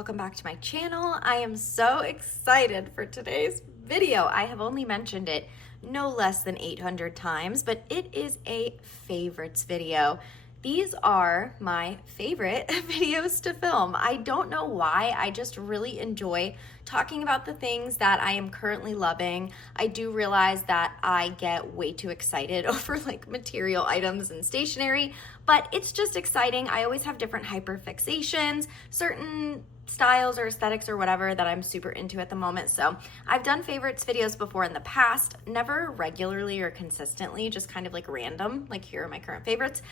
welcome back to my channel. I am so excited for today's video. I have only mentioned it no less than 800 times, but it is a favorites video. These are my favorite videos to film. I don't know why, I just really enjoy talking about the things that I am currently loving. I do realize that I get way too excited over like material items and stationery, but it's just exciting. I always have different hyperfixations, certain styles or aesthetics or whatever that I'm super into at the moment. So I've done favorites videos before in the past, never regularly or consistently, just kind of like random, like here are my current favorites.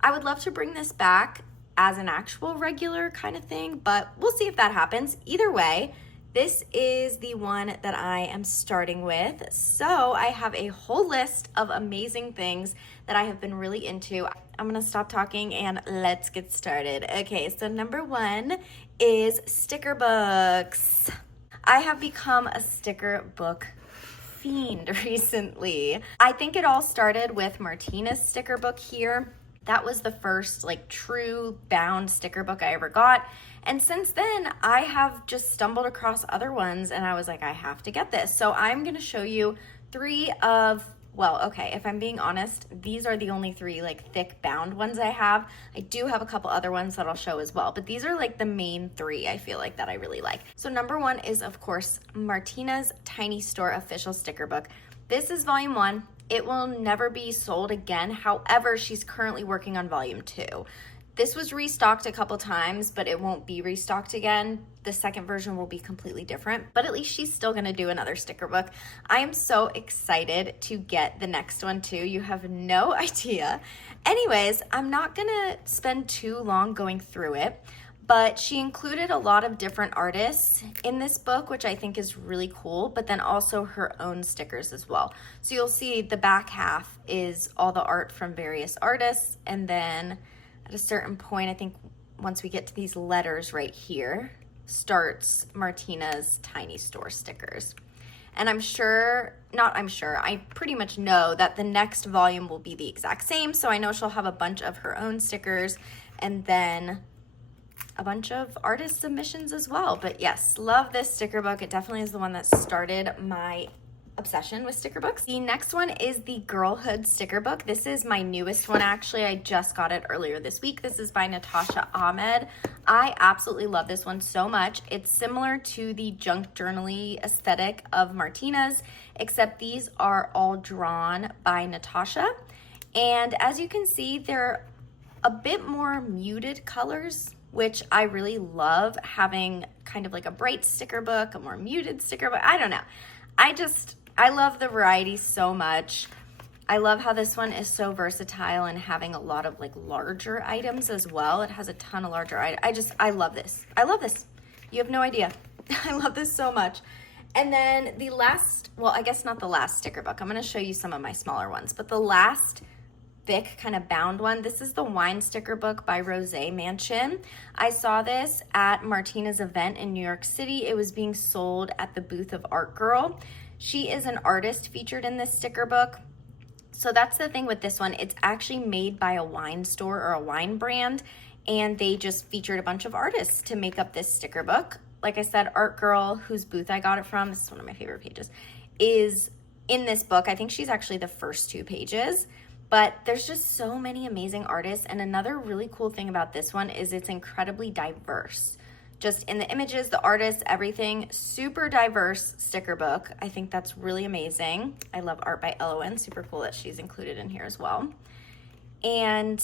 I would love to bring this back as an actual regular kind of thing, but we'll see if that happens. Either way, this is the one that I am starting with. So I have a whole list of amazing things that I have been really into. I'm gonna stop talking and let's get started. Okay, so number one is sticker books. I have become a sticker book fiend recently. I think it all started with Martina's sticker book here. That was the first like true bound sticker book I ever got. And since then, I have just stumbled across other ones and I was like, I have to get this. So I'm gonna show you three of, well, okay, if I'm being honest, these are the only three like thick bound ones I have. I do have a couple other ones that I'll show as well, but these are like the main three I feel like that I really like. So number one is of course, Martina's Tiny Store official sticker book. This is volume 1. It will never be sold again. However, she's currently working on volume 2. This was restocked a couple times, but it won't be restocked again. The second version will be completely different, but at least she's still gonna do another sticker book. I am so excited to get the next one too. You have no idea. Anyways, I'm not gonna spend too long going through it, but she included a lot of different artists in this book, which I think is really cool, but then also her own stickers as well. So you'll see the back half is all the art from various artists, and then at a certain point, I think once we get to these letters right here, starts Martina's Tiny Store stickers. And I pretty much know that the next volume will be the exact same, so I know she'll have a bunch of her own stickers, and then a bunch of artist submissions as well. But yes, love this sticker book. It definitely is the one that started my obsession with sticker books. The next one is the Girlhood sticker book. This is my newest one actually. I just got it earlier this week. This is by Natasha Ahmed. I absolutely love this one so much. It's similar to the junk journal-y aesthetic of Martina's, except these are all drawn by Natasha. And as you can see, they're a bit more muted colors, which I really love, having kind of like a bright sticker book, a more muted sticker book. I don't know. I love the variety so much. I love how this one is so versatile and having a lot of like larger items as well. It has a ton of larger items. I love this. I love this. You have no idea. I love this so much. And then the last, well, I guess not the last sticker book. I'm gonna show you some of my smaller ones, but the last thick kind of bound one. This is the wine sticker book by Rose Mansion. I saw this at Martina's event in New York City. It was being sold at the booth of Art Girl. She is an artist featured in this sticker book. So that's the thing with this one. It's actually made by a wine store or a wine brand, and they just featured a bunch of artists to make up this sticker book. Like I said, Art Girl, whose booth I got it from, this is one of my favorite pages, is in this book. I think she's actually the first 2 pages. But there's just so many amazing artists. And another really cool thing about this one is it's incredibly diverse. Just in the images, the artists, everything, super diverse sticker book. I think that's really amazing. I love art by LON, super cool that she's included in here as well. And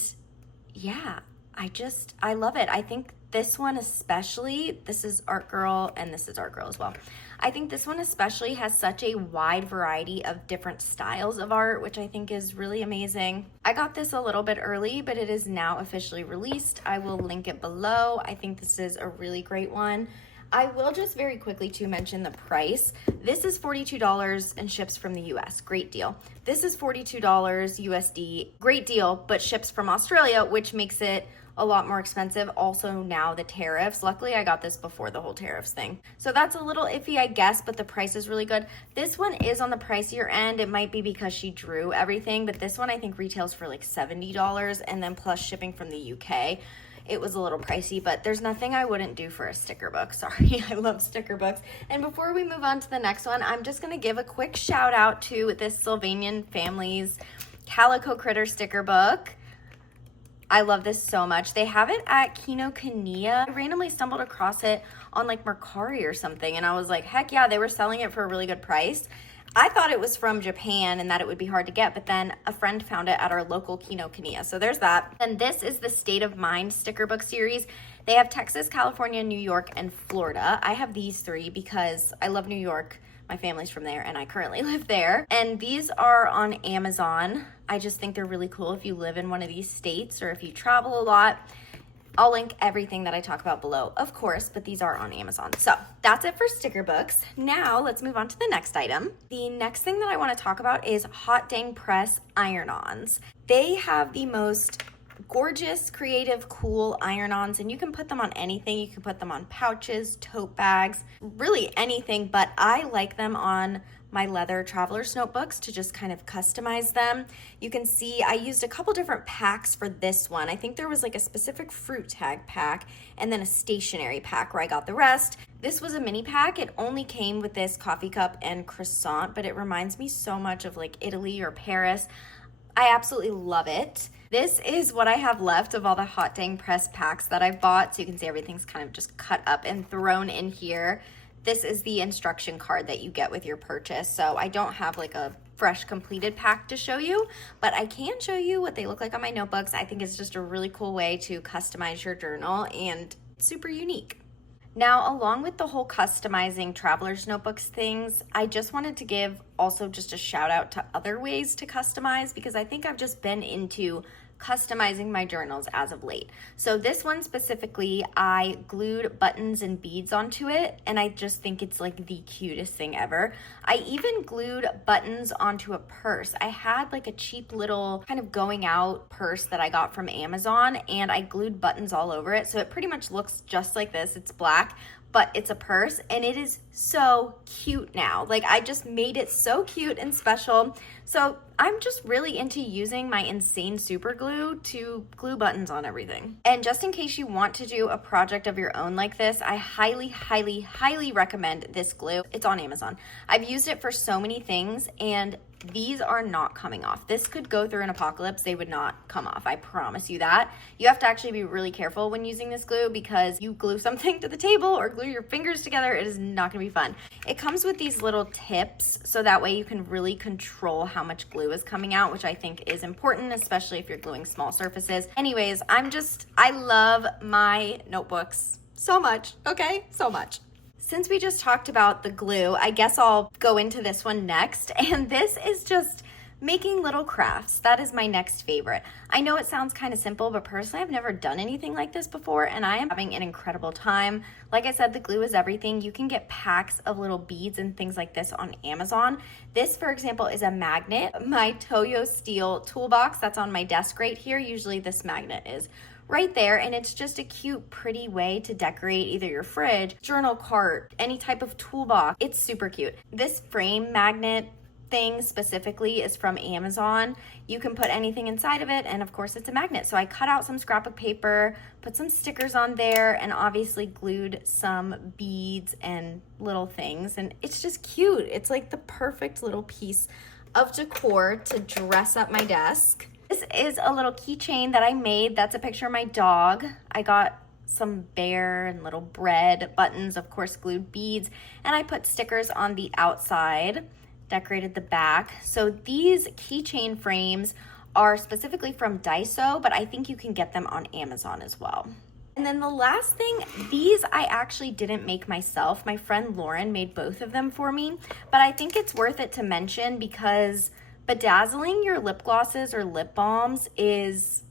yeah, I love it. I think this one especially, this is Art Girl and this is Art Girl as well. I think this one especially has such a wide variety of different styles of art, which I think is really amazing. I got this a little bit early, but it is now officially released. I will link it below. I think this is a really great one. I will just very quickly to mention the price. This is $42 and ships from the US, great deal. This is $42 USD, great deal, but ships from Australia, which makes it a lot more expensive. Also now the tariffs. Luckily I got this before the whole tariffs thing. So that's a little iffy, I guess, but the price is really good. This one is on the pricier end. It might be because she drew everything, but this one I think retails for like $70 and then plus shipping from the UK. it was a little pricey, but there's nothing I wouldn't do for a sticker book. Sorry, I love sticker books. And before we move on to the next one, I'm just gonna give a quick shout out to this Sylvanian Families Calico Critter sticker book. I love this so much. They have it at Kinokuniya. I randomly stumbled across it on like Mercari or something, and I was like, heck yeah, they were selling it for a really good price. I thought it was from Japan and that it would be hard to get, but then a friend found it at our local Kinokuniya. So there's that. And this is the State of Mind sticker book series. They have Texas, California, New York, and Florida. I have these three because I love New York. My family's from there and I currently live there. And these are on Amazon. I just think they're really cool if you live in one of these states or if you travel a lot. I'll link everything that I talk about below, of course, but these are on Amazon. So that's it for sticker books. Now let's move on to the next item. The next thing that I want to talk about is Hot Dang Press iron-ons. They have the most gorgeous, creative, cool iron-ons, and you can put them on anything. You can put them on pouches, tote bags, really anything, but I like them on my leather traveler's notebooks to just kind of customize them. You can see I used a couple different packs for this one. I think there was like a specific fruit tag pack and then a stationery pack where I got the rest. This was a mini pack. It only came with this coffee cup and croissant, but it reminds me so much of like Italy or Paris. I absolutely love it. This is what I have left of all the Hot Dang Press packs that I've bought. So you can see everything's kind of just cut up and thrown in here. This is the instruction card that you get with your purchase. So I don't have like a fresh completed pack to show you, but I can show you what they look like on my notebooks. I think it's just a really cool way to customize your journal and super unique. Now, along with the whole customizing traveler's notebooks things, I just wanted to give also just a shout out to other ways to customize because I think I've just been into customizing my journals as of late. So this one specifically, I glued buttons and beads onto it, and I just think it's like the cutest thing ever. I even glued buttons onto a purse. I had like a cheap little kind of going out purse that I got from Amazon, and I glued buttons all over it. So it pretty much looks just like this. It's black, but it's a purse, and it is so cute now. Like I just made it so cute and special. So I'm just really into using my insane super glue to glue buttons on everything. And just in case you want to do a project of your own like this, I highly, highly, highly recommend this glue. It's on Amazon. I've used it for so many things, and these are not coming off. This could go through an apocalypse. They would not come off. I promise you that. You have to actually be really careful when using this glue because you glue something to the table or glue your fingers together. It is not gonna be fun. It comes with these little tips so that way you can really control how much glue is coming out, which I think is important, especially if you're gluing small surfaces. Anyways, I love my notebooks so much, okay? So much. Since we just talked about the glue, I guess I'll go into this one next. And this is just making little crafts. That is my next favorite. I know it sounds kind of simple, but personally, I've never done anything like this before, and I am having an incredible time. Like I said, the glue is everything. You can get packs of little beads and things like this on Amazon. This, for example, is a magnet. My Toyo Steel toolbox that's on my desk right here, usually this magnet is right there, and it's just a cute, pretty way to decorate either your fridge, journal cart, any type of toolbox. It's super cute. This frame magnet thing specifically is from Amazon. You can put anything inside of it, and of course it's a magnet. So I cut out some scrapbook paper, put some stickers on there, and obviously glued some beads and little things, and it's just cute. It's like the perfect little piece of decor to dress up my desk. This is a little keychain that I made. That's a picture of my dog. I got some bear and little bread buttons, of course glued beads, and I put stickers on the outside, decorated the back. So these keychain frames are specifically from Daiso, but I think you can get them on Amazon as well. And then the last thing, these I actually didn't make myself. My friend Lauren made both of them for me, but I think it's worth it to mention because bedazzling your lip glosses or lip balms is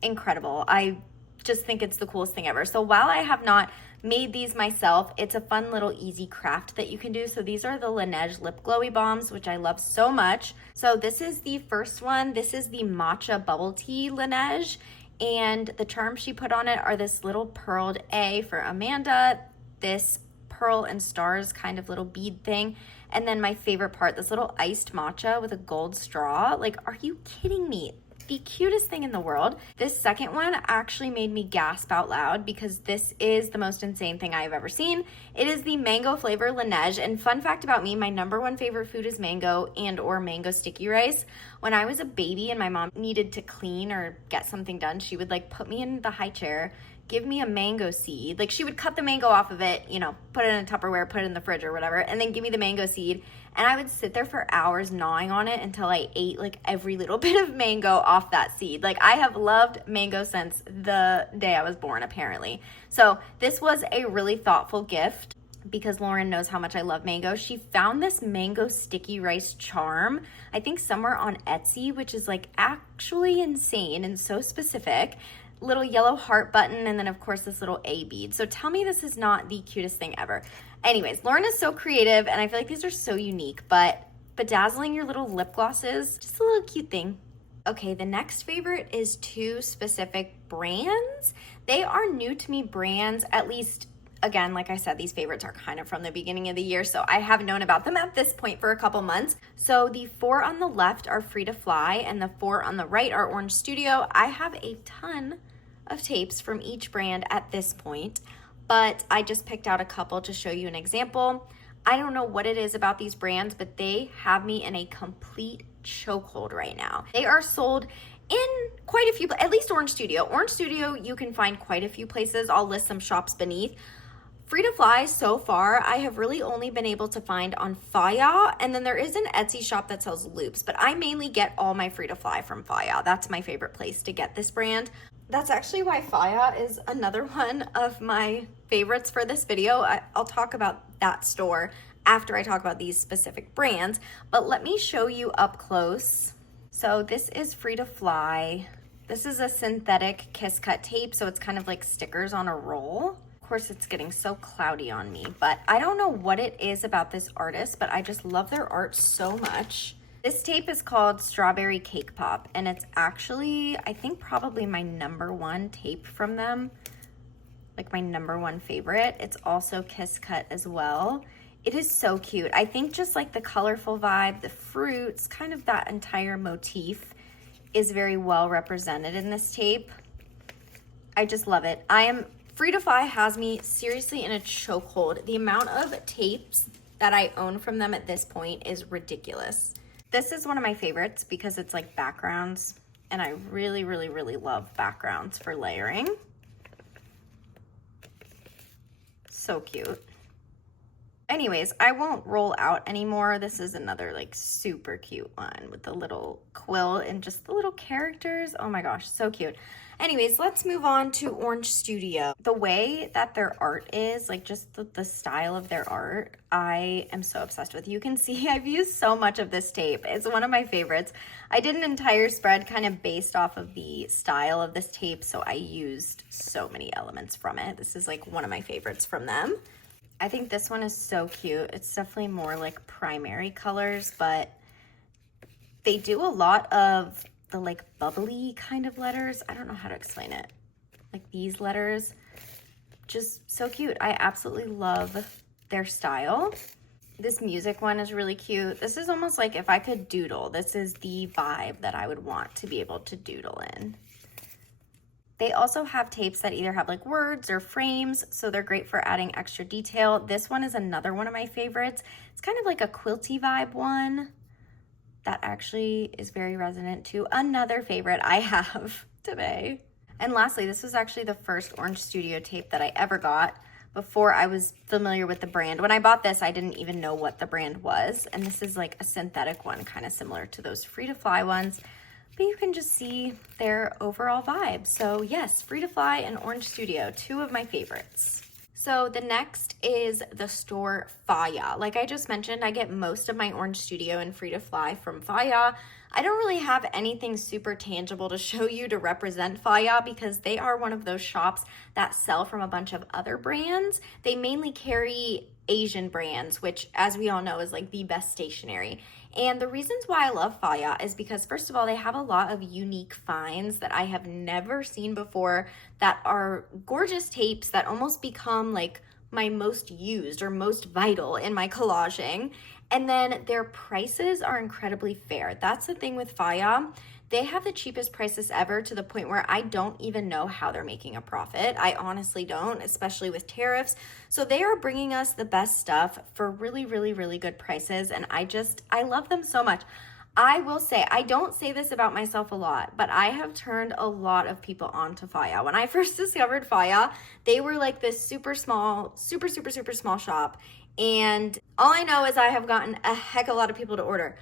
incredible. I just think it's the coolest thing ever. So while I have not made these myself, it's a fun little easy craft that you can do. So these are the Laneige lip glowy balms, which I love so much. So this is the first one. This is the matcha bubble tea Laneige, and the charms she put on it are this little pearled A for Amanda, this pearl and stars kind of little bead thing, and then my favorite part, this little iced matcha with a gold straw. Like, are you kidding me? the cutest thing in the world. This second one actually made me gasp out loud because this is the most insane thing I have ever seen. It is the mango flavor Laneige, and fun fact about me, my number one favorite food is mango and or mango sticky rice. When I was a baby and my mom needed to clean or get something done, she would like put me in the high chair, give me a mango seed. Like she would cut the mango off of it, you know, put it in a Tupperware, put it in the fridge or whatever, and then give me the mango seed. And I would sit there for hours gnawing on it until I ate like every little bit of mango off that seed. Like I have loved mango since the day I was born, apparently. So this was a really thoughtful gift because Lauren knows how much I love mango. She found this mango sticky rice charm, I think somewhere on Etsy, which is like actually insane and so specific. Little yellow heart button, and then of course this little A bead. So tell me this is not the cutest thing ever. Anyways, Lauren is so creative and I feel like these are so unique, but bedazzling your little lip glosses, just a little cute thing. Okay, the next favorite is two specific brands. They are new to me brands, at least, again, like I said, these favorites are kind of from the beginning of the year, so I have known about them at this point for a couple months. So the 4 on the left are Free to Fly and the 4 on the right are Orange Studio. I have a ton of tapes from each brand at this point, but I just picked out a couple to show you an example. I don't know what it is about these brands, but they have me in a complete chokehold right now. They are sold in quite a few, at least Orange Studio. Orange Studio, you can find quite a few places. I'll list some shops beneath. Free to Fly, so far, I have really only been able to find on Faya, and then there is an Etsy shop that sells loops, but I mainly get all my Free to Fly from Faya. That's my favorite place to get this brand. That's actually why Faya is another one of my favorites for this video. I'll talk about that store after I talk about these specific brands, but let me show you up close. So this is Free to Fly. This is a synthetic kiss cut tape, so it's kind of like stickers on a roll. Of course, it's getting so cloudy on me, but I don't know what it is about this artist, but I just love their art so much. This tape is called Strawberry Cake Pop, and it's actually, I think, probably my number one tape from them, like my number one favorite. It's also kiss cut as well. It is so cute. I think just like the colorful vibe, the fruits, kind of that entire motif is very well represented in this tape. I just love it. Free to Fly has me seriously in a chokehold. The amount of tapes that I own from them at this point is ridiculous. This is one of my favorites because it's like backgrounds, and I really, really, really love backgrounds for layering. So cute. Anyways, I won't roll out anymore. This is another like super cute one with the little quill and just the little characters. Oh my gosh, so cute. Anyways, let's move on to Orange Studio. The way that their art is, like just the style of their art, I am so obsessed with. You can see I've used so much of this tape. It's one of my favorites. I did an entire spread kind of based off of the style of this tape, so I used so many elements from it. This is like one of my favorites from them. I think this one is so cute. It's definitely more like primary colors, but they do a lot of the like bubbly kind of letters. I don't know how to explain it. Like these letters, just so cute. I absolutely love their style. This music one is really cute. This is almost like if I could doodle, this is the vibe that I would want to be able to doodle in. They also have tapes that either have like words or frames, so they're great for adding extra detail. This one is another one of my favorites. It's kind of like a quilty vibe one. That actually is very resonant to another favorite I have today. And lastly, this was actually the first Orange Studio tape that I ever got before I was familiar with the brand. When I bought this, I didn't even know what the brand was. And this is like a synthetic one, kind of similar to those Free to Fly ones. But you can just see their overall vibe. So yes, Free to Fly and Orange Studio, two of my favorites. So the next is the store Faya. Like I just mentioned, I get most of my Orange Studio and Free to Fly from Faya. I don't really have anything super tangible to show you to represent Faya because they are one of those shops that sell from a bunch of other brands. They mainly carry Asian brands, which as we all know is like the best stationery. And the reasons why I love Faya is because first of all, they have a lot of unique finds that I have never seen before that are gorgeous tapes that almost become like my most used or most vital in my collaging. And then their prices are incredibly fair. That's the thing with Faya. They have the cheapest prices ever, to the point where I don't even know how they're making a profit. I honestly don't, especially with tariffs. So they are bringing us the best stuff for really, really, really good prices. And I love them so much. I will say, I don't say this about myself a lot, but I have turned a lot of people on to Faya. When I first discovered Faya, they were like this super small, super small shop. And all I know is I have gotten a heck of a lot of people to order.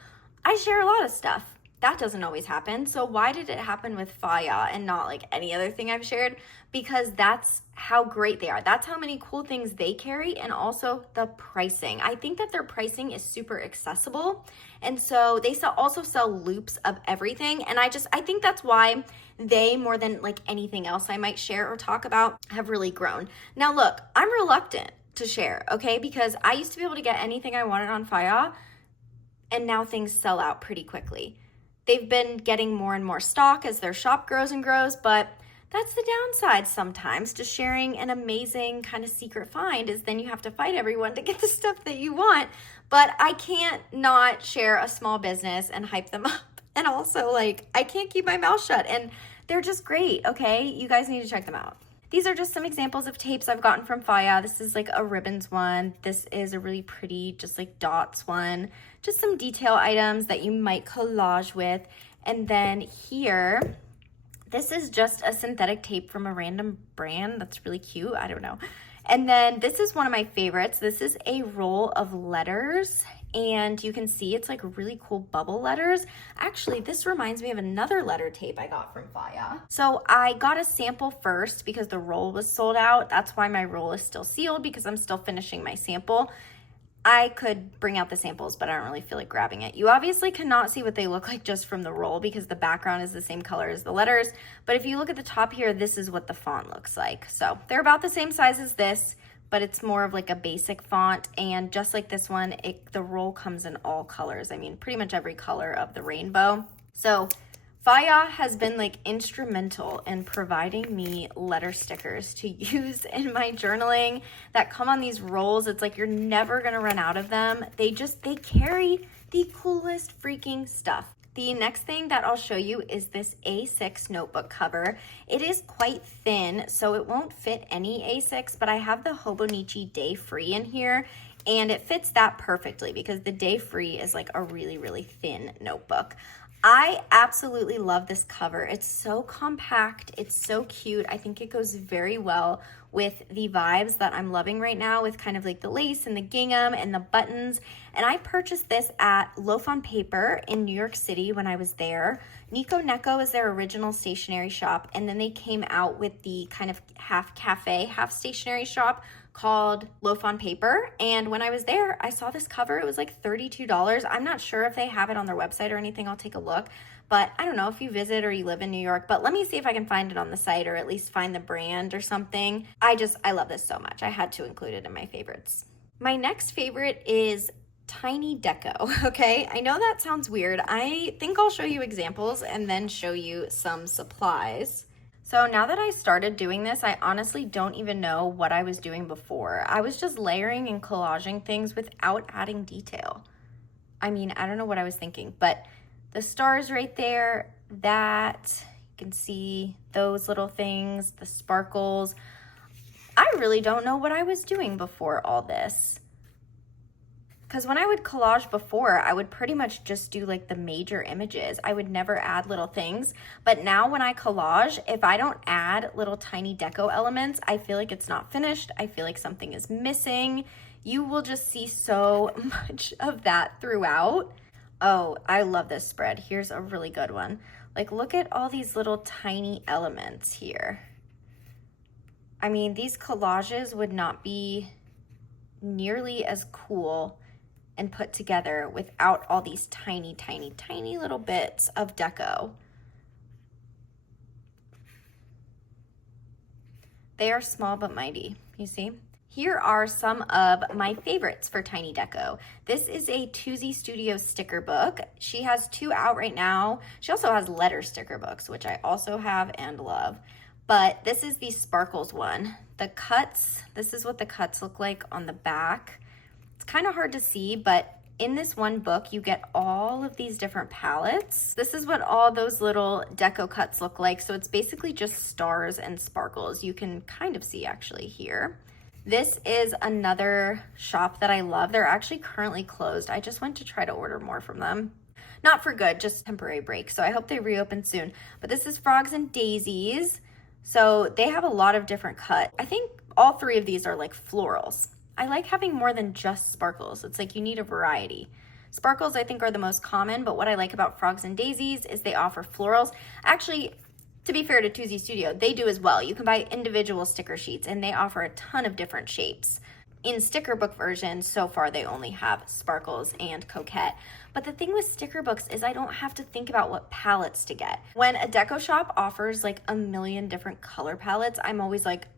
I share a lot of stuff. That doesn't always happen. So why did it happen with Faya and not like any other thing I've shared? Because that's how great they are. That's how many cool things they carry, and also the pricing. I think that their pricing is super accessible. And so they also sell loops of everything. And I think that's why they, more than like anything else I might share or talk about, have really grown. Now look, I'm reluctant to share, okay? Because I used to be able to get anything I wanted on Faya, and now things sell out pretty quickly. They've been getting more and more stock as their shop grows and grows, but that's the downside sometimes to sharing an amazing kind of secret find, is then you have to fight everyone to get the stuff that you want. But I can't not share a small business and hype them up. And also, like, I can't keep my mouth shut, and they're just great, okay? You guys need to check them out. These are just some examples of tapes I've gotten from Faya. This is like a ribbons one. This is a really pretty, just like dots one. Just some detail items that you might collage with. And then here, this is just a synthetic tape from a random brand that's really cute. I don't know. And then this is one of my favorites. This is a roll of letters, and you can see it's like really cool bubble letters. Actually, this reminds me of another letter tape I got from Faya. So I got a sample first because the roll was sold out. That's why my roll is still sealed, because I'm still finishing my sample. I could bring out the samples, but I don't really feel like grabbing it. You obviously cannot see what they look like just from the roll, because the background is the same color as the letters. But if you look at the top here, this is what the font looks like. So they're about the same size as this, but it's more of like a basic font. And just like this one, the roll comes in all colors. I mean, pretty much every color of the rainbow. So Faya has been like instrumental in providing me letter stickers to use in my journaling that come on these rolls. It's like you're never gonna run out of them. They carry the coolest freaking stuff. The next thing that I'll show you is this A6 notebook cover. It is quite thin, so it won't fit any A6, but I have the Hobonichi Day Free in here, and it fits that perfectly because the Day Free is like a really, really thin notebook. I absolutely love this cover. It's so compact. It's so cute. I think it goes very well with the vibes that I'm loving right now, with kind of like the lace and the gingham and the buttons. And I purchased this at Loaf on Paper in New York City when I was there. Nico Neko is their original stationery shop, and then they came out with the kind of half cafe, half stationery shop called Loaf on Paper. And when I was there, I saw this cover. It was like $32. I'm not sure if they have it on their website or anything. I'll take a look. But I don't know if you visit or you live in New York, but let me see if I can find it on the site, or at least find the brand or something. I love this so much. I had to include it in my favorites. My next favorite is tiny deco, okay? I know that sounds weird. I think I'll show you examples and then show you some supplies. So now that I started doing this, I honestly don't even know what I was doing before. I was just layering and collaging things without adding detail. I mean, I don't know what I was thinking, but the stars right there, that, you can see those little things, the sparkles. I really don't know what I was doing before all this. Because when I would collage before, I would pretty much just do like the major images. I would never add little things. But now when I collage, if I don't add little tiny deco elements, I feel like it's not finished. I feel like something is missing. You will just see so much of that throughout. Oh, I love this spread. Here's a really good one. Like, look at all these little tiny elements here. I mean, these collages would not be nearly as cool and put together without all these tiny, tiny, tiny little bits of deco. They are small but mighty, you see? Here are some of my favorites for tiny deco. This is a Tuesday Studio sticker book. She has 2 out right now. She also has letter sticker books, which I also have and love. But this is the sparkles one. The cuts, this is what the cuts look like on the back. It's kind of hard to see, but In this one book, you get all of these different palettes. This is what all those little deco cuts look like. So it's basically just stars and sparkles. You can kind of see actually here. This is another shop that I love. They're actually currently closed. I just went to try to order more from them. Not for good, just temporary break. So I hope they reopen soon. But this is Frogs and Daisies. So they have a lot of different cut. I think all three of these are like florals. I like having more than just sparkles. It's like you need a variety. Sparkles I think are the most common, but what I like about Frogs and Daisies is they offer florals. Actually, to be fair to Tuesday Studio, they do as well. You can buy individual sticker sheets and they offer a ton of different shapes. In sticker book version, so far they only have sparkles and coquette. But the thing with sticker books is I don't have to think about what palettes to get. When a deco shop offers like a million different color palettes, I'm always like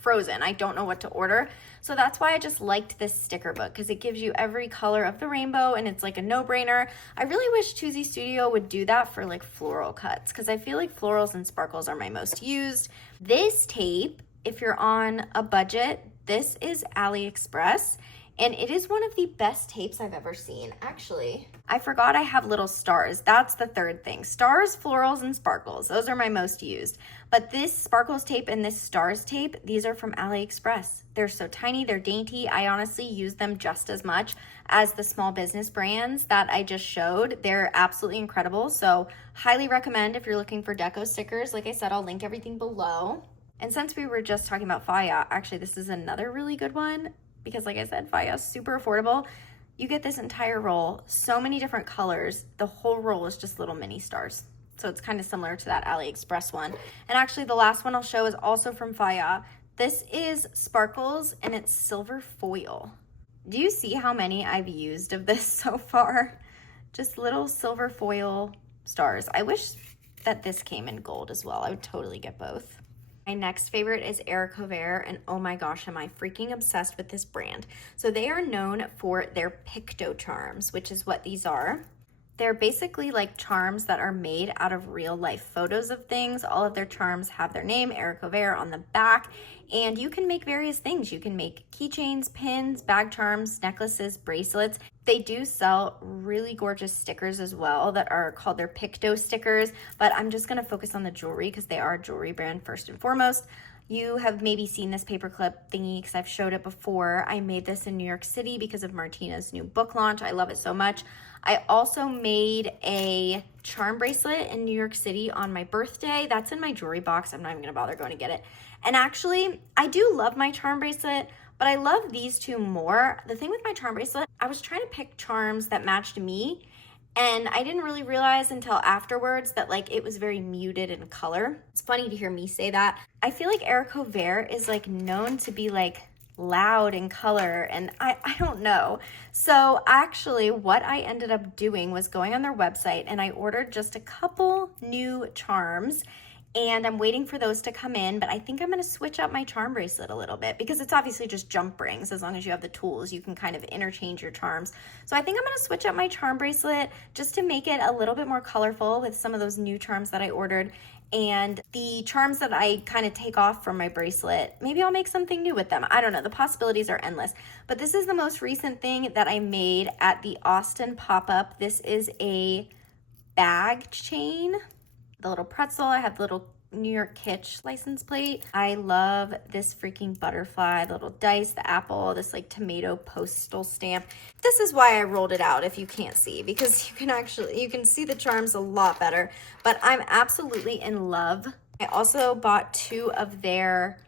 frozen. I don't know what to order. So that's why I just liked this sticker book, because it gives you every color of the rainbow and it's like a no-brainer. I really wish Tuesday Studio would do that for like floral cuts, because I feel like florals and sparkles are my most used. This tape, if you're on a budget, this is AliExpress. And it is one of the best tapes I've ever seen. Actually, I forgot I have little stars. That's the third thing. Stars, florals, and sparkles. Those are my most used. But this sparkles tape and this stars tape, these are from AliExpress. They're so tiny, they're dainty. I honestly use them just as much as the small business brands that I just showed. They're absolutely incredible. So highly recommend if you're looking for deco stickers. Like I said, I'll link everything below. And since we were just talking about Faya, actually this is another really good one. Because like I said, Faya is super affordable. You get this entire roll, so many different colors. The whole roll is just little mini stars. So it's kind of similar to that AliExpress one. And actually the last one I'll show is also from Faya. This is sparkles and it's silver foil. Do you see how many I've used of this so far? Just little silver foil stars. I wish that this came in gold as well. I would totally get both. My next favorite is Ericover, and oh my gosh, am I freaking obsessed with this brand. So they are known for their picto charms, which is what these are. They're basically like charms that are made out of real life photos of things. All of their charms have their name, Ericover, on the back, and you can make various things. You can make keychains, pins, bag charms, necklaces, bracelets. They do sell really gorgeous stickers as well that are called their picto stickers, but I'm just gonna focus on the jewelry because they are a jewelry brand first and foremost. You have maybe seen this paperclip thingy because I've showed it before. I made this in New York City because of Martina's new book launch. I love it so much. I also made a charm bracelet in New York City on my birthday. That's in my jewelry box. I'm not even gonna bother going to get it. And actually, I do love my charm bracelet, but I love these two more. The thing with my charm bracelet, I was trying to pick charms that matched me, and I didn't really realize until afterwards that like it was very muted in color. It's funny to hear me say that. I feel like Ericover is like known to be like loud in color, and I don't know. So actually what I ended up doing was going on their website and I ordered just a couple new charms, and I'm waiting for those to come in, but I think I'm gonna switch up my charm bracelet a little bit because it's obviously just jump rings. As long as you have the tools, you can kind of interchange your charms. So I think I'm gonna switch up my charm bracelet just to make it a little bit more colorful with some of those new charms that I ordered. And the charms that I kind of take off from my bracelet, maybe I'll make something new with them. I don't know, the possibilities are endless. But this is the most recent thing that I made at the Austin pop-up. This is a bag chain. The little pretzel, I have the little New York Kitsch license plate. I love this freaking butterfly, the little dice, the apple, this like tomato postal stamp. This is why I rolled it out if you can't see, because you can see the charms a lot better, but I'm absolutely in love. I also bought 2 of their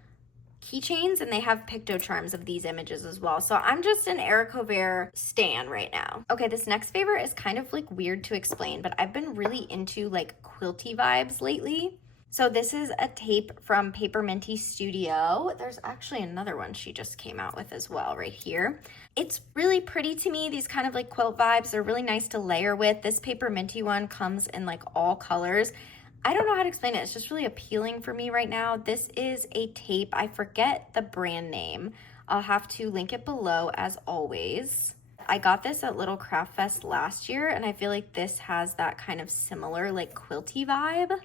keychains and they have picto charms of these images as well. So I'm just an Ericover stan right now. Okay, this next favorite is kind of like weird to explain, but I've been really into like quilty vibes lately. So this is a tape from Paper Minty Studio. There's actually another one she just came out with as well right here. It's really pretty to me. These kind of like quilt vibes are really nice to layer with. This Paper Minty one comes in like all colors. I don't know how to explain it. It's just really appealing for me right now. This is a tape. I forget the brand name. I'll have to link it below as always. I got this at Little Craft Fest last year, and I feel like this has that kind of similar like quilty vibe.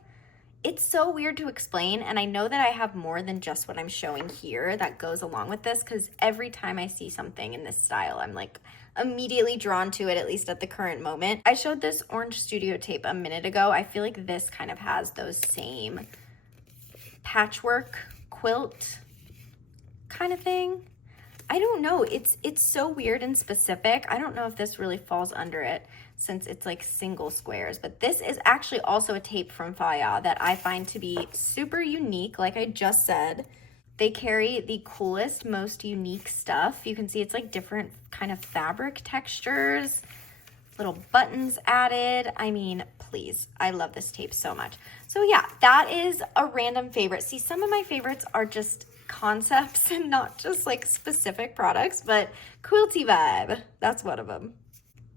It's so weird to explain, and I know that I have more than just what I'm showing here that goes along with this, because every time I see something in this style, I'm like, immediately drawn to it, at least at the current moment. I showed this orange studio tape a minute ago. I feel like this kind of has those same patchwork quilt kind of thing. I don't know, it's so weird and specific. I don't know if this really falls under it since it's like single squares, but this is actually also a tape from Faya that I find to be super unique. Like I just said, they carry the coolest, most unique stuff. You can see it's like different kind of fabric textures, little buttons added. I mean, please, I love this tape so much. So yeah, that is a random favorite. See, some of my favorites are just concepts and not just like specific products, but Quilty vibe, that's one of them.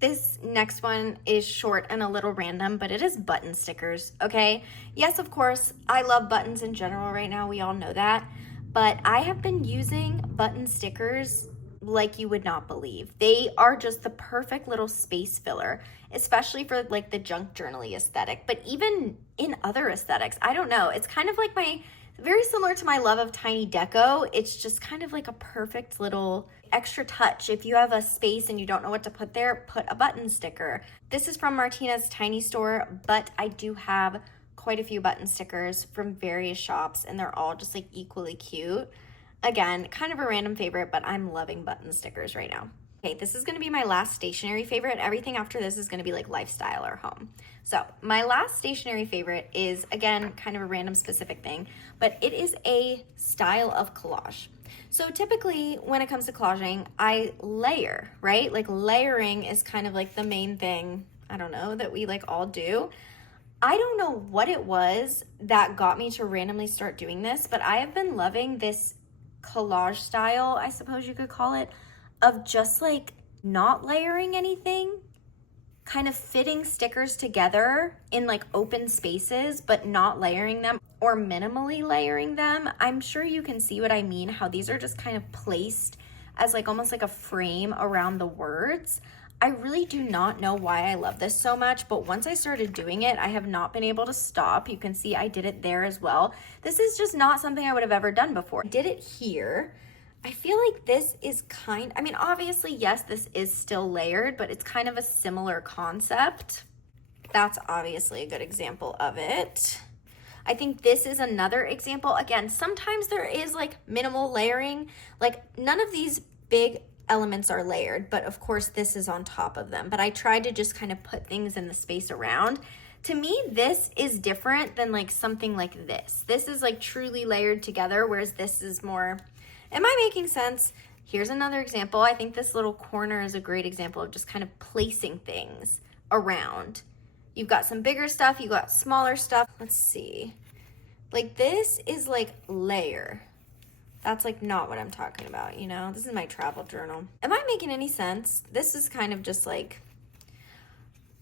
This next one is short and a little random, but it is button stickers, okay? Yes, of course, I love buttons in general right now, we all know that, but I have been using button stickers like you would not believe. They are just the perfect little space filler, especially for like the junk journaly aesthetic, but even in other aesthetics, I don't know, it's kind of like very similar to my love of tiny deco. It's just kind of like a perfect little extra touch. If you have a space and you don't know what to put there, put a button sticker. This is from Martina's Tiny Store, but I do have quite a few button stickers from various shops and they're all just like equally cute. Again, kind of a random favorite, but I'm loving button stickers right now. Okay, this is gonna be my last stationery favorite. Everything after this is gonna be like lifestyle or home. So my last stationery favorite is, again, kind of a random specific thing, but it is a style of collage. So typically when it comes to collaging, I layer, right? Like layering is kind of like the main thing, I don't know, that we like all do. I don't know what it was that got me to randomly start doing this, but I have been loving this collage style, I suppose you could call it, of just like not layering anything, kind of fitting stickers together in like open spaces, but not layering them or minimally layering them. I'm sure you can see what I mean, how these are just kind of placed as like almost like a frame around the words. I really do not know why I love this so much, but once I started doing it, I have not been able to stop. You can see I did it there as well. This is just not something I would have ever done before. I did it here. I feel like this is I mean, obviously, yes, this is still layered, but it's kind of a similar concept. That's obviously a good example of it. I think this is another example. Again, sometimes there is like minimal layering, like none of these big elements are layered, but of course this is on top of them. But I tried to just kind of put things in the space around. To me, this is different than like something like this. This is like truly layered together, whereas this is more, am I making sense? Here's another example. I think this little corner is a great example of just kind of placing things around. You've got some bigger stuff, you got smaller stuff. Let's see. Like this is like layer. That's like not what I'm talking about, you know? This is my travel journal. Am I making any sense? This is kind of just like,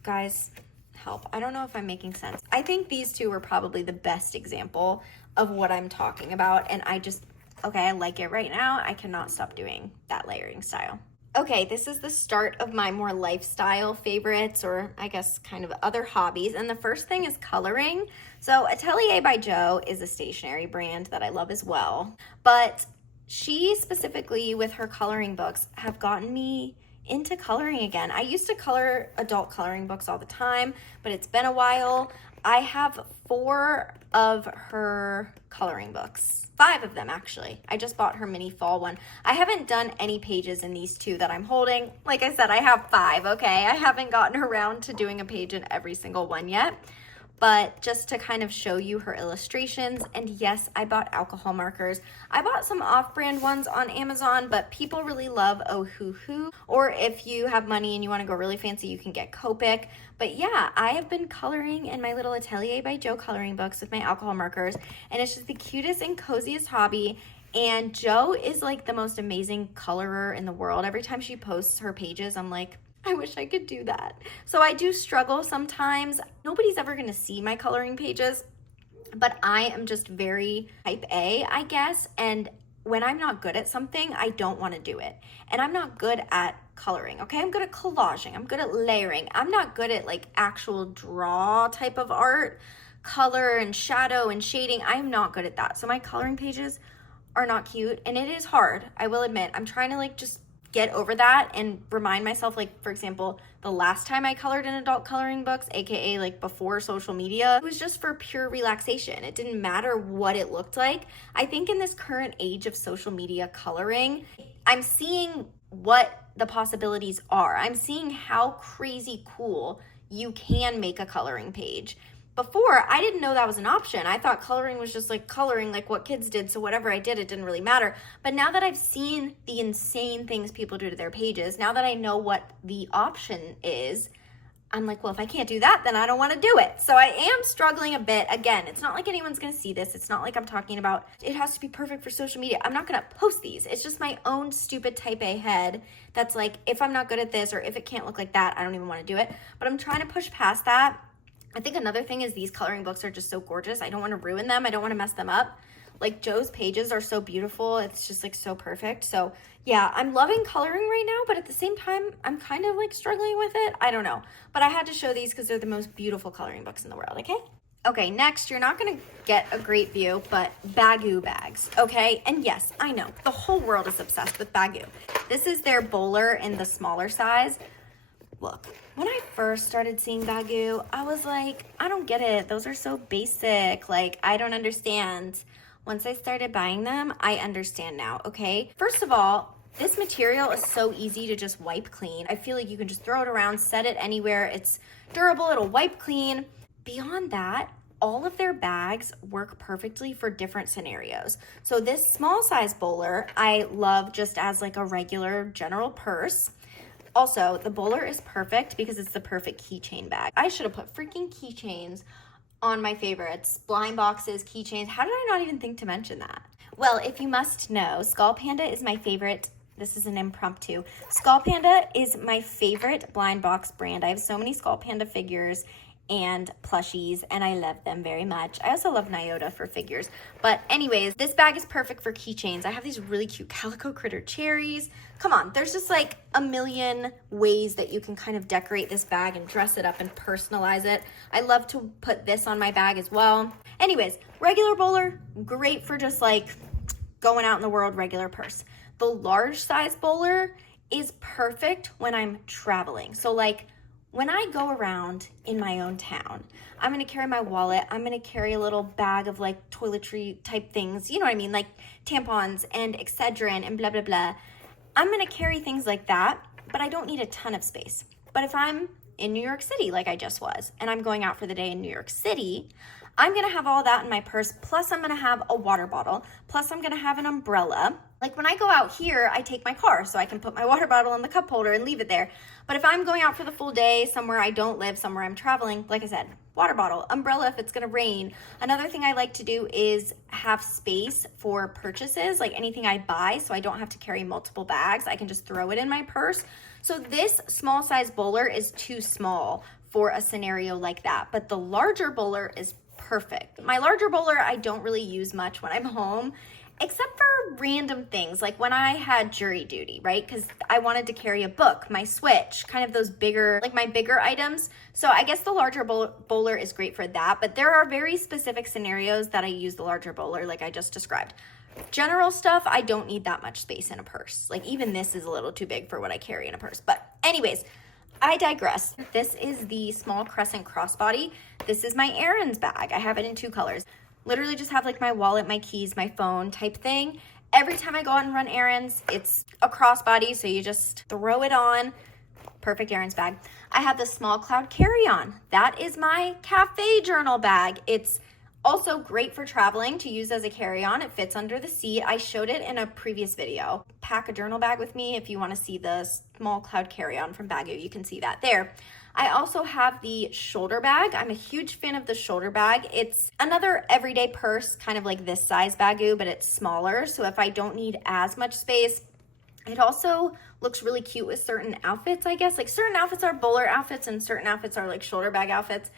guys, help. I don't know if I'm making sense. I think these two were probably the best example of what I'm talking about. And okay, I like it right now. I cannot stop doing that layering style. Okay, this is the start of my more lifestyle favorites, or I guess kind of other hobbies. And the first thing is coloring. So Atelier by Jo is a stationery brand that I love as well. But she specifically, with her coloring books, have gotten me into coloring again. I used to color adult coloring books all the time, but it's been a while. I have 4 of her coloring books. 5 of them, actually. I just bought her mini fall one. I haven't done any pages in these 2 that I'm holding. Like I said, I have 5, okay? I haven't gotten around to doing a page in every single one yet. But just to kind of show you her illustrations, and yes, I bought alcohol markers. I bought some off-brand ones on Amazon, but people really love Oh Hoo Hoo, or if you have money and you want to go really fancy, you can get Copic. But yeah, I have been coloring in my little Atelier by Jo coloring books with my alcohol markers, and it's just the cutest and coziest hobby. And Jo is like the most amazing colorer in the world. Every time she posts her pages, I'm like, I wish I could do that. So I do struggle sometimes. Nobody's ever gonna see my coloring pages, but I am just very type A, I guess. And when I'm not good at something, I don't wanna do it. And I'm not good at coloring, okay? I'm good at collaging, I'm good at layering. I'm not good at like actual draw type of art, color and shadow and shading. I'm not good at that. So my coloring pages are not cute, and it is hard, I will admit. I'm trying to like just get over that and remind myself, like, for example, the last time I colored in adult coloring books, aka like before social media, it was just for pure relaxation. It didn't matter what it looked like. I think in this current age of social media coloring, I'm seeing what the possibilities are. I'm seeing how crazy cool you can make a coloring page. Before, I didn't know that was an option. I thought coloring was just like coloring, like what kids did, so whatever I did, it didn't really matter. But now that I've seen the insane things people do to their pages, now that I know what the option is, I'm like, well, if I can't do that, then I don't want to do it. So I am struggling a bit. Again, it's not like anyone's going to see this. It's not like I'm talking about it has to be perfect for social media. I'm not going to post these. It's just my own stupid type A head that's like, if I'm not good at this or if it can't look like that, I don't even want to do it. But I'm trying to push past that. I think another thing is these coloring books are just so gorgeous. I don't want to ruin them. I don't want to mess them up. Like Joe's pages are so beautiful. It's just like so perfect. So yeah, I'm loving coloring right now, but at the same time, I'm kind of like struggling with it. I don't know, but I had to show these because they're the most beautiful coloring books in the world, okay? Okay, next, you're not gonna get a great view, but Bagu bags, okay? And yes, I know, the whole world is obsessed with Bagu. This is their bowler in the smaller size. Look, when I first started seeing Bagu, I was like, I don't get it. Those are so basic. Like, I don't understand. Once I started buying them, I understand now, okay? First of all, this material is so easy to just wipe clean. I feel like you can just throw it around, set it anywhere. It's durable, it'll wipe clean. Beyond that, all of their bags work perfectly for different scenarios. So this small size bowler, I love just as like a regular general purse. Also, the bowler is perfect because it's the perfect keychain bag. I should have put freaking keychains on my favorites. Blind boxes, keychains. How did I not even think to mention that? Well, if you must know, Skull Panda is my favorite. This is an impromptu. Skull Panda is my favorite blind box brand. I have so many Skull Panda figures and plushies, and I love them very much. I also love Nyota for figures. But anyways, this bag is perfect for keychains. I have these really cute calico critter cherries. Come on, there's just like a million ways that you can kind of decorate this bag and dress it up and personalize it. I love to put this on my bag as well. Anyways, regular bowler, great for just like going out in the world, regular purse. The large size bowler is perfect when I'm traveling. So like, when I go around in my own town, I'm gonna carry my wallet, I'm gonna carry a little bag of like toiletry type things, you know what I mean? Like tampons and Excedrin and blah, blah, blah. I'm gonna carry things like that, but I don't need a ton of space. But if I'm in New York City, like I just was, and I'm going out for the day in New York City, I'm gonna have all that in my purse, plus I'm gonna have a water bottle, plus I'm gonna have an umbrella. Like when I go out here, I take my car so I can put my water bottle in the cup holder and leave it there. But if I'm going out for the full day, somewhere I don't live, somewhere I'm traveling, like I said, water bottle, umbrella if it's gonna rain. Another thing I like to do is have space for purchases, like anything I buy, so I don't have to carry multiple bags. I can just throw it in my purse. So this small size bowler is too small for a scenario like that, but the larger bowler is perfect. My larger bowler I don't really use much when I'm home, except for random things, like when I had jury duty, right? Because I wanted to carry a book, my Switch, kind of those bigger, like my bigger items. So I guess the larger bowler is great for that, but there are very specific scenarios that I use the larger bowler like I just described. General stuff, I don't need that much space in a purse. Like even this is a little too big for what I carry in a purse. But anyways, I digress. This is the small crescent crossbody. This is my errands bag. I have it in 2 colors. Literally just have like my wallet, my keys, my phone type thing. Every time I go out and run errands, it's a crossbody, so you just throw it on. Perfect errands bag. I have the small cloud carry-on. That is my cafe journal bag. It's also great for traveling to use as a carry-on. It fits under the seat. I showed it in a previous video. Pack a journal bag with me if you want to see the small cloud carry-on from Bagu. You can see that there. I also have the shoulder bag. I'm a huge fan of the shoulder bag. It's another everyday purse, kind of like this size Bagu, but it's smaller. So if I don't need as much space, it also looks really cute with certain outfits, I guess. Like certain outfits are bowler outfits and certain outfits are like shoulder bag outfits.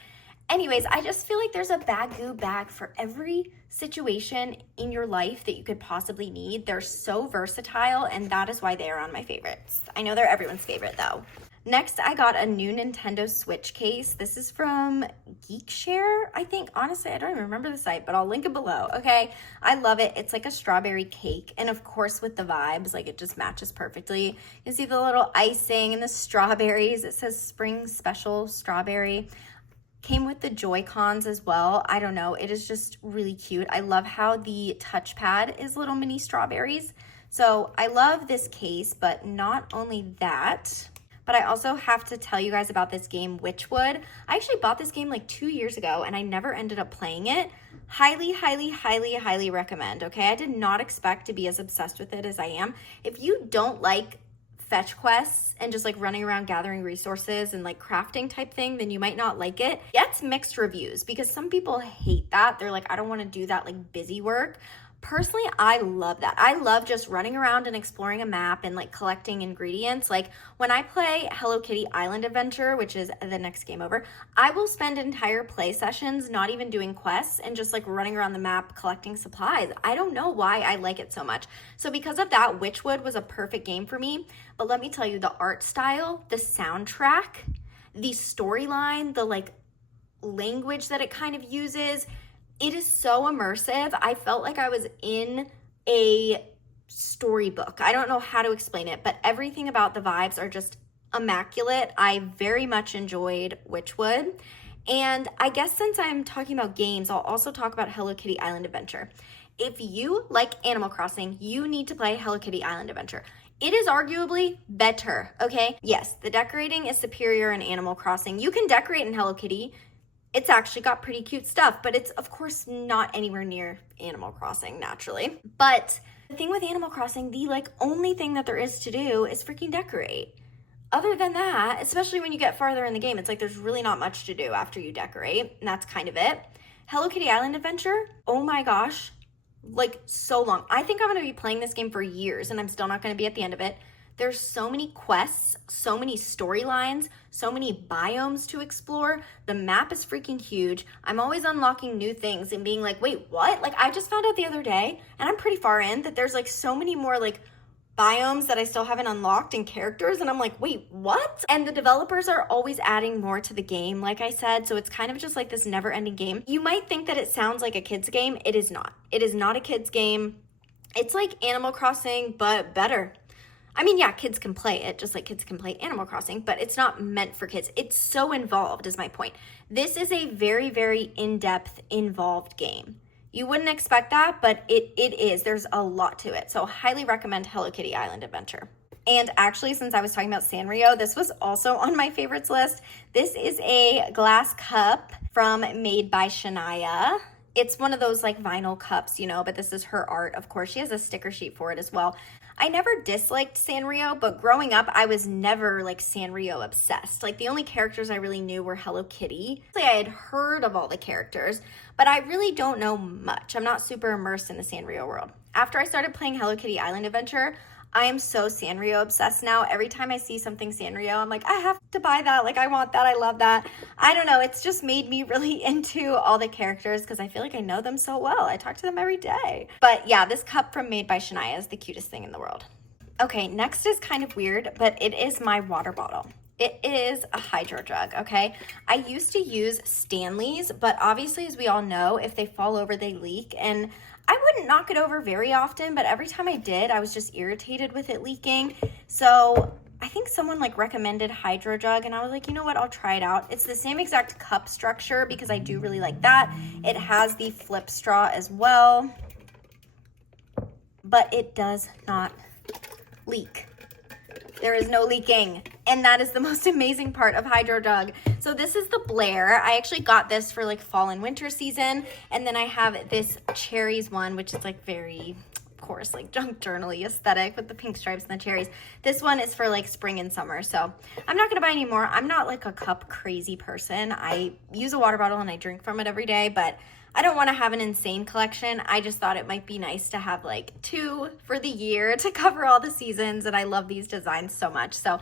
Anyways, I just feel like there's a Bagu bag for every situation in your life that you could possibly need. They're so versatile, and that is why they are on my favorites. I know they're everyone's favorite though. Next, I got a new Nintendo Switch case. This is from Geekshare, I think. Honestly, I don't even remember the site, but I'll link it below, okay? I love it. It's like a strawberry cake, and of course with the vibes, like it just matches perfectly. You can see the little icing and the strawberries. It says Spring Special Strawberry. Came with the Joy-Cons as well. I don't know, it is just really cute. I love how the touchpad is little mini strawberries. So I love this case, but not only that, but I also have to tell you guys about this game, Wytchwood. I actually bought this game like 2 years ago and I never ended up playing it. Highly, highly, highly, highly recommend, okay? I did not expect to be as obsessed with it as I am. If you don't like fetch quests and just like running around gathering resources and like crafting type thing, then you might not like it. It gets mixed reviews because some people hate that. They're like, I don't want to do that like busy work. Personally, I love that. I love just running around and exploring a map and like collecting ingredients. Like when I play Hello Kitty Island Adventure, which is the next game over, I will spend entire play sessions not even doing quests and just like running around the map collecting supplies. I don't know why I like it so much. So because of that, Wytchwood was a perfect game for me. But let me tell you, the art style, the soundtrack, the storyline, the like language that it kind of uses, it is so immersive. I felt like I was in a storybook. I don't know how to explain it, but everything about the vibes are just immaculate. I very much enjoyed Wytchwood. And I guess since I'm talking about games, I'll also talk about Hello Kitty Island Adventure. If you like Animal Crossing, you need to play Hello Kitty Island Adventure. It is arguably better, okay? Yes, the decorating is superior in Animal Crossing. You can decorate in Hello Kitty. It's actually got pretty cute stuff, but it's of course not anywhere near Animal Crossing, naturally. But the thing with Animal Crossing, the like only thing that there is to do is freaking decorate. Other than that, especially when you get farther in the game, it's like there's really not much to do after you decorate, and that's kind of it. Hello Kitty Island Adventure, oh my gosh, like so long. I think I'm gonna be playing this game for years and I'm still not gonna be at the end of it. There's so many quests, so many storylines, so many biomes to explore. The map is freaking huge. I'm always unlocking new things and being like, wait, what? Like I just found out the other day, and I'm pretty far in, that there's like so many more like biomes that I still haven't unlocked and characters, and I'm like, wait, what? And the developers are always adding more to the game, like I said, so it's kind of just like this never-ending game. You might think that it sounds like a kid's game. It is not. It is not a kid's game. It's like Animal Crossing, but better. I mean, yeah, kids can play it, just like kids can play Animal Crossing, but it's not meant for kids. It's so involved is my point. This is a very, very in-depth, involved game. You wouldn't expect that, but it is. There's a lot to it. So highly recommend Hello Kitty Island Adventure. And actually, since I was talking about Sanrio, this was also on my favorites list. This is a glass cup from Made by Shania. It's one of those like vinyl cups, you know, but this is her art. Of course, she has a sticker sheet for it as well. I never disliked Sanrio, but growing up, I was never like Sanrio obsessed. Like the only characters I really knew were Hello Kitty. I had heard of all the characters, but I really don't know much. I'm not super immersed in the Sanrio world. After I started playing Hello Kitty Island Adventure, I am so Sanrio obsessed now. Every time I see something Sanrio, I'm like, I have to buy that. Like, I want that. I love that. I don't know. It's just made me really into all the characters because I feel like I know them so well. I talk to them every day. But yeah, this cup from Made by Shania is the cutest thing in the world. Okay, next is kind of weird, but it is my water bottle. It is a hydro jug, okay? I used to use Stanley's, but obviously, as we all know, if they fall over, they leak. And I wouldn't knock it over very often, but every time I did, I was just irritated with it leaking. So I think someone like recommended hydro jug, and I was like, you know what, I'll try it out. It's the same exact cup structure because I do really like that. It has the flip straw as well, but it does not leak. There is no leaking, and that is the most amazing part of Hydro Jug. So this is the Blair. I actually got this for like fall and winter season, and then I have this cherries one, which is like very, of course, like junk journal-y aesthetic with the pink stripes and the cherries. This one is for like spring and summer, so I'm not gonna buy any more. I'm not like a cup crazy person. I use a water bottle and I drink from it every day, but I don't want to have an insane collection. I just thought it might be nice to have like 2 for the year to cover all the seasons, and I love these designs so much. So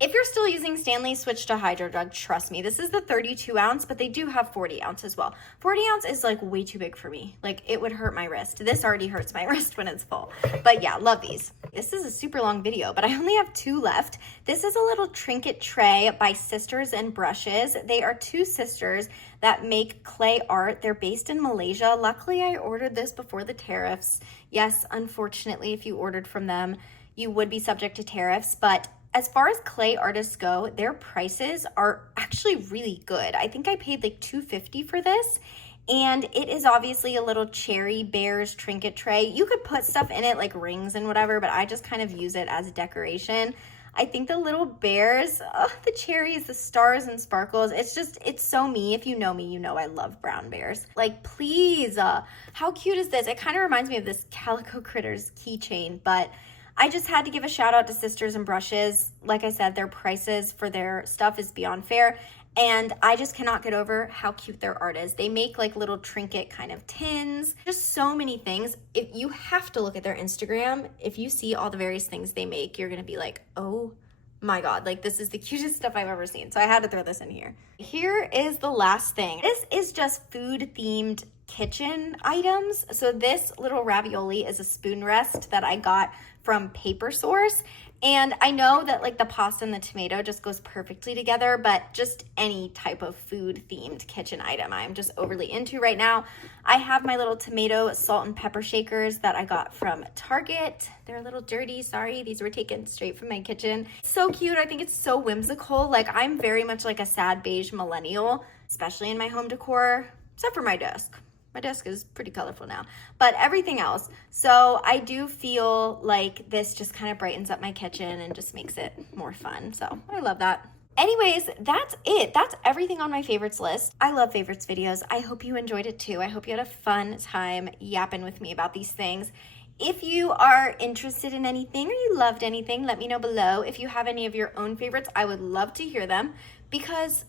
If you're still using Stanley, switch to Hydro Jug. Trust me, this is the 32 ounce, but they do have 40 ounce as well. 40 ounce is like way too big for me. Like it would hurt my wrist. This already hurts my wrist when it's full. But yeah, love these. This is a super long video, but I only have 2 left. This is a little trinket tray by Sisters and Brushes. They are 2 sisters that make clay art. They're based in Malaysia. Luckily, I ordered this before the tariffs. Yes, unfortunately, if you ordered from them, you would be subject to tariffs, but as far as clay artists go, their prices are actually really good. I think I paid like $2.50 for this, and it is obviously a little cherry bears trinket tray. You could put stuff in it like rings and whatever, but I just kind of use it as decoration. I think the little bears, the cherries, the stars and sparkles, it's so me. If you know me, you know I love brown bears. Like, please, how cute is this? It kind of reminds me of this Calico Critters keychain, but I just had to give a shout out to Sisters and Brushes. Like I said, their prices for their stuff is beyond fair, and I just cannot get over how cute their art is. They make like little trinket kind of tins, just so many things. If you have to look at their Instagram, if you see all the various things they make, you're gonna be like, oh my God, like this is the cutest stuff I've ever seen. So I had to throw this in here. Here is the last thing. This is just food themed kitchen items. So this little ravioli is a spoon rest that I got from Paper Source. And I know that like the pasta and the tomato just goes perfectly together, but just any type of food themed kitchen item I'm just overly into right now. I have my little tomato salt and pepper shakers that I got from Target. They're a little dirty, sorry. These were taken straight from my kitchen. So cute. I think it's so whimsical. Like I'm very much like a sad beige millennial, especially in my home decor, except for my desk. My desk is pretty colorful now, but everything else. So I do feel like this just kind of brightens up my kitchen and just makes it more fun. So I love that. Anyways, that's it. That's everything on my favorites list. I love favorites videos. I hope you enjoyed it too. I hope you had a fun time yapping with me about these things. If you are interested in anything or you loved anything, let me know below. If you have any of your own favorites, I would love to hear them because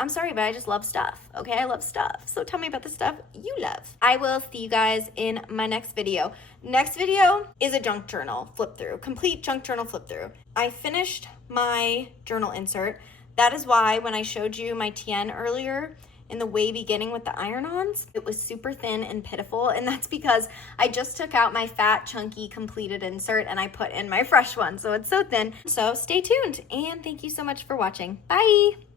I'm sorry, but I just love stuff, okay? I love stuff. So tell me about the stuff you love. I will see you guys in my next video. Next video is a junk journal flip through, complete junk journal flip through. I finished my journal insert. That is why when I showed you my TN earlier, in the way beginning with the iron-ons, it was super thin and pitiful, and that's because I just took out my fat, chunky, completed insert and I put in my fresh one, so it's so thin. So stay tuned, and thank you so much for watching. Bye!